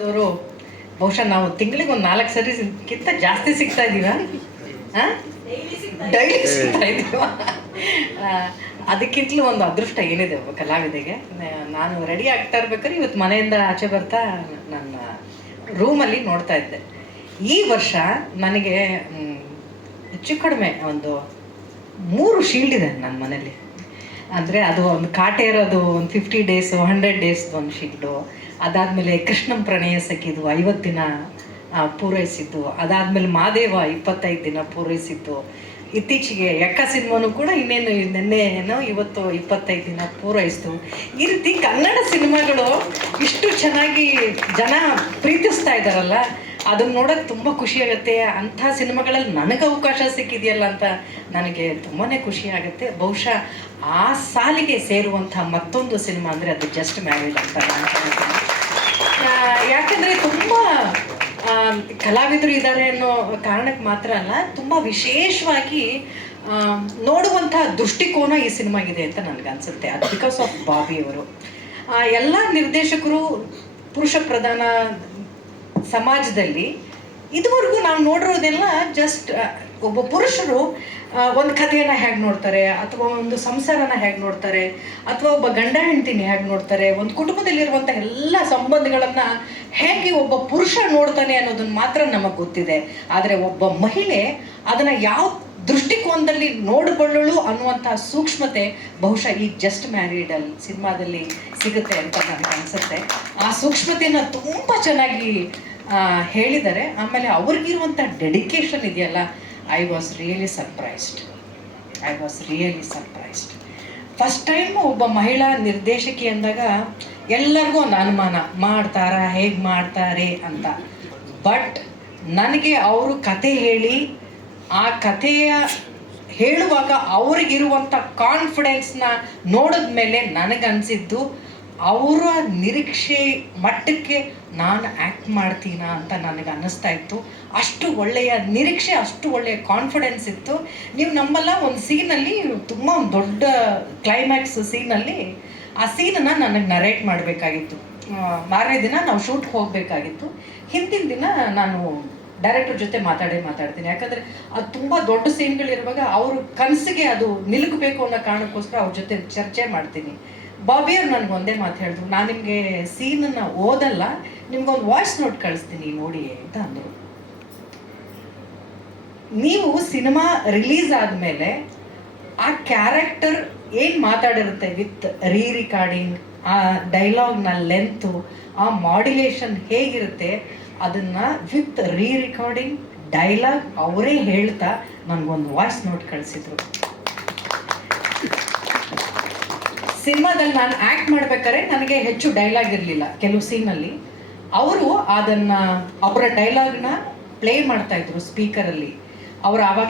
ಅವರು ಬಹುಶಃ ನಾವು ತಿಂಗಳಿಗೆ ಒಂದು 4 ಸರಿಗಿಂತ ಜಾಸ್ತಿ ಸಿಗ್ತಾ ಇದೀವ, ಡೈಲಿ ಸಿಗ್ತಾ ಇದೀವ. ಅದಕ್ಕಿಂತಲೂ ಒಂದು ಅದೃಷ್ಟ ಏನಿದೆ ಒಬ್ಬ ಕಲಾವಿದೆಗೆ. ನಾನು ರೆಡಿ ಆಗ್ತಾ ಇರ್ಬೇಕಾದ್ರೆ ಇವತ್ತು ಮನೆಯಿಂದ ಆಚೆ ಬರ್ತಾ ನನ್ನ ರೂಮಲ್ಲಿ ನೋಡ್ತಾ ಇದ್ದೆ. ಈ ವರ್ಷ ನನಗೆ ಹೆಚ್ಚು ಕಡಿಮೆ ಒಂದು 3 ಶೀಲ್ಡ್ ಇದೆ ನನ್ನ ಮನೇಲಿ. ಅಂದರೆ ಅದು ಒಂದು ಕಾಟೇರದು ಒಂದು 50 ಡೇಸ್ 100 ಡೇಸ್ ಒಂದು ಶೀಲ್ಡು, ಅದಾದಮೇಲೆ ಕೃಷ್ಣಂ ಪ್ರಣಯ ಸಖಿದು 50 ದಿನ ಪೂರೈಸಿದ್ದು, ಅದಾದಮೇಲೆ ಮಾದೇವ 25 ದಿನ ಪೂರೈಸಿದ್ದು, ಇತ್ತೀಚೆಗೆ ಯಕ್ಕ ಸಿನಿಮಾನು ಕೂಡ ಇನ್ನೇನು ನಿನ್ನೆನೋ ಇವತ್ತು 25 ದಿನ ಪೂರೈಸಿತು. ಈ ರೀತಿ ಕನ್ನಡ ಸಿನಿಮಾಗಳು ಇಷ್ಟು ಚೆನ್ನಾಗಿ ಜನ ಪ್ರೀತಿಸ್ತಾ ಇದ್ದಾರಲ್ಲ, ಅದನ್ನು ನೋಡೋಕ್ಕೆ ತುಂಬ ಖುಷಿಯಾಗುತ್ತೆ. ಅಂಥ ಸಿನಿಮಾಗಳಲ್ಲಿ ನನಗೆ ಅವಕಾಶ ಸಿಕ್ಕಿದೆಯಲ್ಲ ಅಂತ ನನಗೆ ತುಂಬಾ ಖುಷಿ ಆಗುತ್ತೆ. ಬಹುಶಃ ಆ ಸಾಲಿಗೆ ಸೇರುವಂಥ ಮತ್ತೊಂದು ಸಿನಿಮಾ ಅಂದರೆ ಅದು ಜಸ್ಟ್ ಮ್ಯಾರಿಡ್ ಅಂತ ನಾನು ಹೇಳ್ತೀನಿ. ಯಾಕಂದರೆ ತುಂಬ ಕಲಾವಿದರು ಇದ್ದಾರೆ ಅನ್ನೋ ಕಾರಣಕ್ಕೆ ಮಾತ್ರ ಅಲ್ಲ, ತುಂಬ ವಿಶೇಷವಾಗಿ ನೋಡುವಂಥ ದೃಷ್ಟಿಕೋನ ಈ ಸಿನಿಮಾಗಿದೆ ಅಂತ ನನಗನ್ಸುತ್ತೆ. ಅದು ಬಿಕಾಸ್ ಆಫ್ ಬಾಬಿ ಅವರು. ಎಲ್ಲ ನಿರ್ದೇಶಕರು ಪುರುಷ ಪ್ರಧಾನ ಸಮಾಜದಲ್ಲಿ ಇದುವರೆಗೂ ನಾವು ನೋಡಿರೋದೆಲ್ಲ ಜಸ್ಟ್ ಒಬ್ಬ ಪುರುಷರು ಒಂದು ಕಥೆಯನ್ನು ಹೇಗೆ ನೋಡ್ತಾರೆ, ಅಥವಾ ಒಂದು ಸಂಸಾರನ ಹೇಗೆ ನೋಡ್ತಾರೆ, ಅಥವಾ ಒಬ್ಬ ಗಂಡ ಹೆಂಡತಿನ ಹೇಗೆ ನೋಡ್ತಾರೆ, ಒಂದು ಕುಟುಂಬದಲ್ಲಿರುವಂಥ ಎಲ್ಲ ಸಂಬಂಧಗಳನ್ನು ಹೇಗೆ ಒಬ್ಬ ಪುರುಷ ನೋಡ್ತಾನೆ ಅನ್ನೋದನ್ನು ಮಾತ್ರ ನಮಗೆ ಗೊತ್ತಿದೆ. ಆದರೆ ಒಬ್ಬ ಮಹಿಳೆ ಅದನ್ನು ಯಾವ ದೃಷ್ಟಿಕೋನದಲ್ಲಿ ನೋಡಿಕೊಳ್ಳಳು ಅನ್ನುವಂಥ ಸೂಕ್ಷ್ಮತೆ ಬಹುಶಃ ಈ ಜಸ್ಟ್ ಮ್ಯಾರಿಡಲ್ಲಿ ಸಿನಿಮಾದಲ್ಲಿ ಸಿಗುತ್ತೆ ಅಂತ ನನಗೆ ಅನಿಸುತ್ತೆ. ಆ ಸೂಕ್ಷ್ಮತೆಯನ್ನು ತುಂಬ ಚೆನ್ನಾಗಿ ಹೇಳಿದ್ದಾರೆ. ಆಮೇಲೆ ಅವ್ರಿಗಿರುವಂಥ ಡೆಡಿಕೇಶನ್ ಇದೆಯಲ್ಲ, I was really surprised. First time ಒಬ್ಬ ಮಹಿಳಾ ನಿರ್ದೇಶಕಿ ಅಂದಾಗ ಎಲ್ಲರಿಗೂ ಒಂದು ಅನುಮಾನ, ಮಾಡ್ತಾರಾ, ಹೇಗೆ ಮಾಡ್ತಾರೆ ಅಂತ. ಬಟ್ ನನಗೆ ಅವರು ಕತೆ ಹೇಳಿ ಆ ಕಥೆಯ ಹೇಳುವಾಗ ಅವ್ರಿಗಿರುವಂಥ ಕಾನ್ಫಿಡೆನ್ಸ್ನ ನೋಡಿದ ಮೇಲೆ ನನಗನ್ಸಿದ್ದು ಅವರ ನಿರೀಕ್ಷೆ ಮಟ್ಟಕ್ಕೆ ನಾನು ಆ್ಯಕ್ಟ್ ಮಾಡ್ತೀನ ಅಂತ ನನಗೆ ಅನ್ನಿಸ್ತಾ ಇತ್ತು. ಅಷ್ಟು ಒಳ್ಳೆಯ ನಿರೀಕ್ಷೆ, ಅಷ್ಟು ಒಳ್ಳೆಯ ಕಾನ್ಫಿಡೆನ್ಸ್ ಇತ್ತು. ನೀವು ನಂಬಲ್ಲ, ಒಂದು ಸೀನಲ್ಲಿ ತುಂಬ ಒಂದು ದೊಡ್ಡ ಕ್ಲೈಮ್ಯಾಕ್ಸ್ ಸೀನಲ್ಲಿ ಆ ಸೀನನ್ನು ನನಗೆ ನರೇಟ್ ಮಾಡಬೇಕಾಗಿತ್ತು. ಮಾರನೇ ದಿನ ನಾವು ಶೂಟ್ಗೆ ಹೋಗಬೇಕಾಗಿತ್ತು. ಹಿಂದಿನ ದಿನ ನಾನು ಡೈರೆಕ್ಟರ್ ಜೊತೆ ಮಾತಾಡ್ತೀನಿ. ಯಾಕಂದರೆ ಅದು ತುಂಬ ದೊಡ್ಡ ಸೀನ್ಗಳಿರುವಾಗ ಅವ್ರ ಕನಸಿಗೆ ಅದು ನಿಲುಕಬೇಕು ಅನ್ನೋ ಕಾರಣಕ್ಕೋಸ್ಕರ ಅವ್ರ ಜೊತೆ ಚರ್ಚೆ ಮಾಡ್ತೀನಿ. ಬಾಬಿಯವ್ರು ನನಗೆ ಒಂದೇ ಮಾತು ಹೇಳಿದ್ರು, ನಾನು ನಿಮಗೆ ಸೀನನ್ನು ಓದಲ್ಲ, ನಿಮ್ಗೊಂದು ವಾಯ್ಸ್ ನೋಟ್ ಕಳಿಸ್ತೀನಿ ನೋಡಿ ಅಂತ ಅಂದರು. ನೀವು ಸಿನಿಮಾ ರಿಲೀಸ್ ಆದಮೇಲೆ ಆ ಕ್ಯಾರೆಕ್ಟರ್ ಏನು ಮಾತಾಡಿರುತ್ತೆ ವಿತ್ ರಿಕಾರ್ಡಿಂಗ್, ಆ ಡೈಲಾಗ್ನ ಲೆಂತು, ಆ ಮಾಡ್ಯುಲೇಷನ್ ಹೇಗಿರುತ್ತೆ, ಅದನ್ನು ವಿತ್ ರಿಕಾರ್ಡಿಂಗ್ ಡೈಲಾಗ್ ಅವರೇ ಹೇಳ್ತಾ ನನಗೊಂದು ವಾಯ್ಸ್ ನೋಟ್ ಕಳಿಸಿದ್ರು. ಸಿನಿಮಾದಲ್ಲಿ ನಾನು ಆ್ಯಕ್ಟ್ ಮಾಡ್ಬೇಕಾದ್ರೆ ನನಗೆ ಹೆಚ್ಚು ಡೈಲಾಗ್ ಇರಲಿಲ್ಲ. ಕೆಲವು ಸೀನಲ್ಲಿ ಅವರು ಅದನ್ನು ಅವರ ಡೈಲಾಗ್ನ ಪ್ಲೇ ಮಾಡ್ತಾಯಿದ್ರು ಸ್ಪೀಕರಲ್ಲಿ. ಅವರು ಆವಾಗ